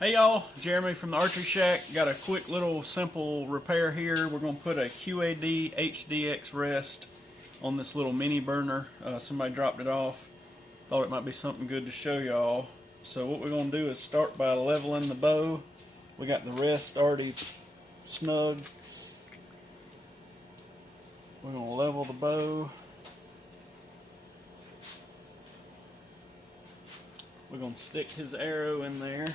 Hey y'all, Jeremy from the Archeryshack. Got a quick little simple repair here. We're going to put a QAD HDX rest on this little mini burner. Somebody dropped it off. Thought it might be something good to show y'all. So what we're going to do is start by leveling the bow. We got the rest already snug. We're going to level the bow. We're going to stick his arrow in there.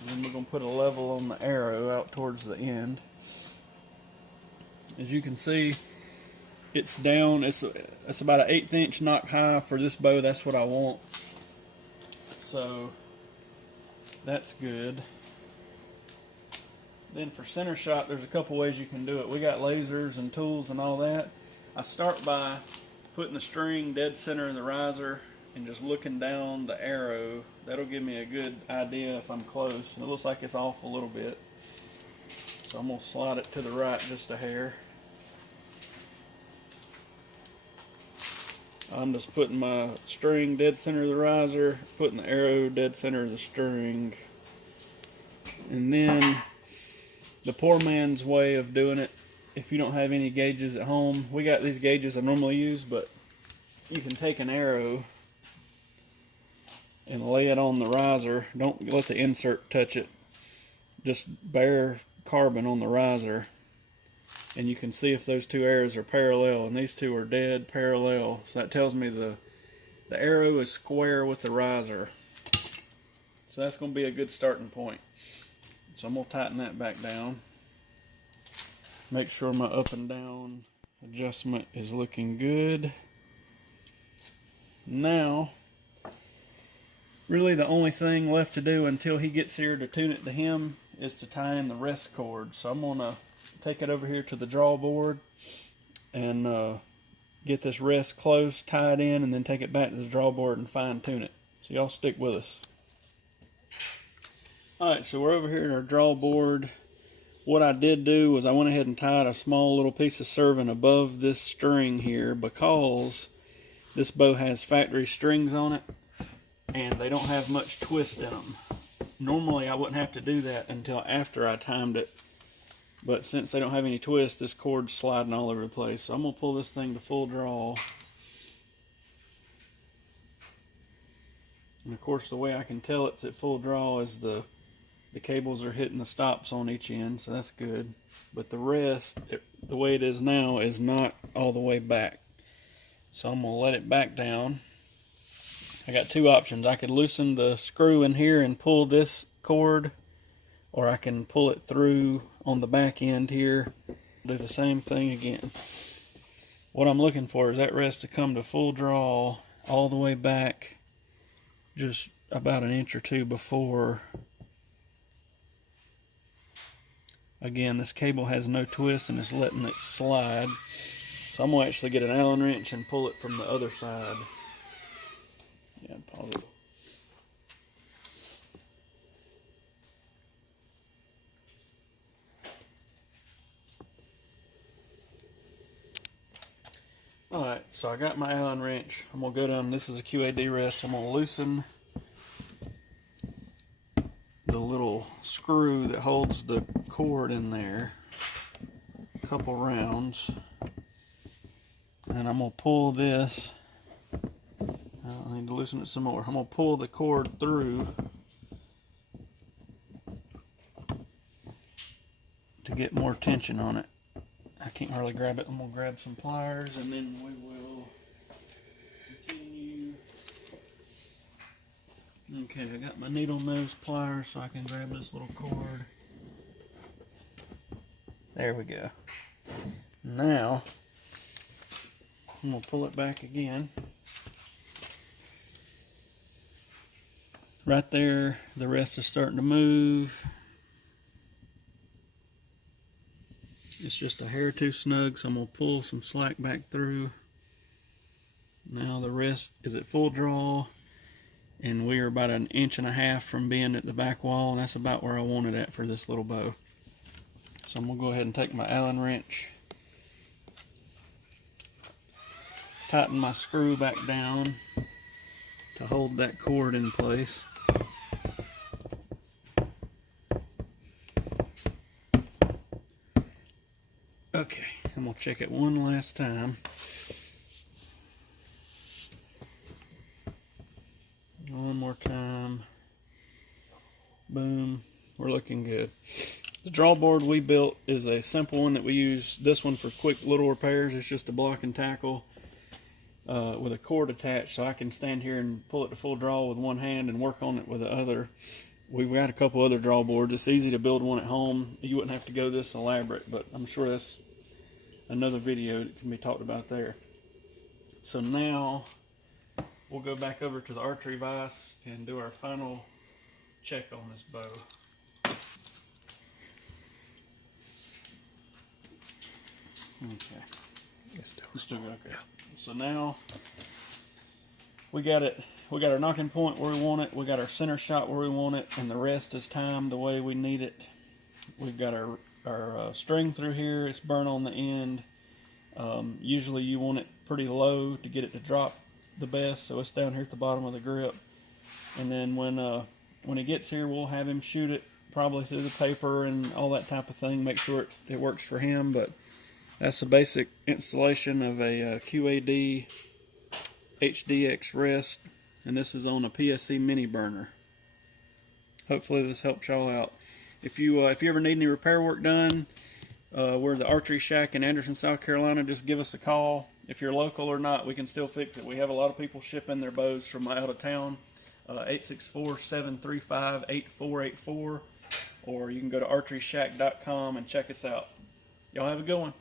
And then we're going to put a level on the arrow out towards the end. As you can see, it's down. It's about an 1/8 inch knock high for this bow. That's what I want. So that's good. Then for center shot, there's a couple ways you can do it. We got lasers and tools and all that. I start by putting the string dead center in the riser and just looking down the arrow. That'll give me a good idea if I'm close. And it looks like it's off a little bit. So I'm going to slide it to the right just a hair. I'm just putting my string dead center of the riser, putting the arrow dead center of the string. And then the poor man's way of doing it, if you don't have any gauges at home, we got these gauges I normally use, but you can take an arrow and lay it on the riser. Don't let the insert touch it. Just bare carbon on the riser. And you can see if those two arrows are parallel, and these two are dead parallel. So that tells me the arrow is square with the riser. So that's going to be a good starting point. So I'm going to tighten that back down. Make sure my up and down adjustment is looking good. Now, really the only thing left to do until he gets here to tune it to him is to tie in the rest cord. So I'm going to take it over here to the draw board and get this rest close, tie it in, and then take it back to the draw board and fine tune it. So y'all stick with us. Alright, so we're over here in our draw board. What I did do was I went ahead and tied a small little piece of serving above this string here because this bow has factory strings on it and they don't have much twist in them. Normally I wouldn't have to do that until after I timed it, but since they don't have any twist, this cord's sliding all over the place. So I'm going to pull this thing to full draw. And of course the way I can tell it's at full draw is the cables are hitting the stops on each end, so that's good. But the rest, the way it is now, is not all the way back. So I'm going to let it back down. I got two options. I could loosen the screw in here and pull this cord, or I can pull it through on the back end here. Do the same thing again. What I'm looking for is that rest to come to full draw all the way back, just about 1 inch or 2 before. Again, this cable has no twist and it's letting it slide. So I'm going to actually get an Allen wrench and pull it from the other side. Yeah, pause it. Alright, so I got my Allen wrench. I'm going to go down, this is a QAD rest. I'm going to loosen the little screw that holds the cord in there a couple rounds, and I'm going to pull this. I need to loosen it some more. I'm going to pull the cord through to get more tension on it. I can't hardly grab it. I'm going to grab some pliers and then we will continue. Okay, I got my needle nose pliers so I can grab this little cord. There we go. Now, I'm going to pull it back again. Right there, the rest is starting to move. It's just a hair too snug, so I'm going to pull some slack back through. Now the rest is at full draw, and we are about 1.5 inches from being at the back wall, and that's about where I want it at for this little bow. So I'm going to go ahead and take my Allen wrench, tighten my screw back down to hold that cord in place. Okay, I'm gonna check it one last time. One more time. Boom. We're looking good. The drawboard we built is a simple one that we use. This one for quick little repairs. It's just a block and tackle with a cord attached, so I can stand here and pull it to full draw with one hand and work on it with the other. We've got a couple other drawboards. It's easy to build one at home. You wouldn't have to go this elaborate, but I'm sure that's another video that can be talked about there. So now we'll go back over to the archery vise and do our final check on this bow. Okay. Let's do it. Okay. Yeah. So now we got it. We got our knocking point where we want it. We got our center shot where we want it, and the rest is timed the way we need it. We've got our string through here. It's burnt on the end. Usually you want it pretty low to get it to drop the best, so it's down here at the bottom of the grip. And then when he gets here, we'll have him shoot it probably through the taper and all that type of thing. Make sure it works for him. But that's the basic installation of a QAD HDX rest, and this is on a PSE mini burner. Hopefully this helps y'all out. If you ever need any repair work done, we're the Archeryshack in Anderson, South Carolina. Just give us a call. If you're local or not, we can still fix it. We have a lot of people shipping their bows from out of town. 864-735-8484, or you can go to archeryshack.com and check us out. Y'all have a good one.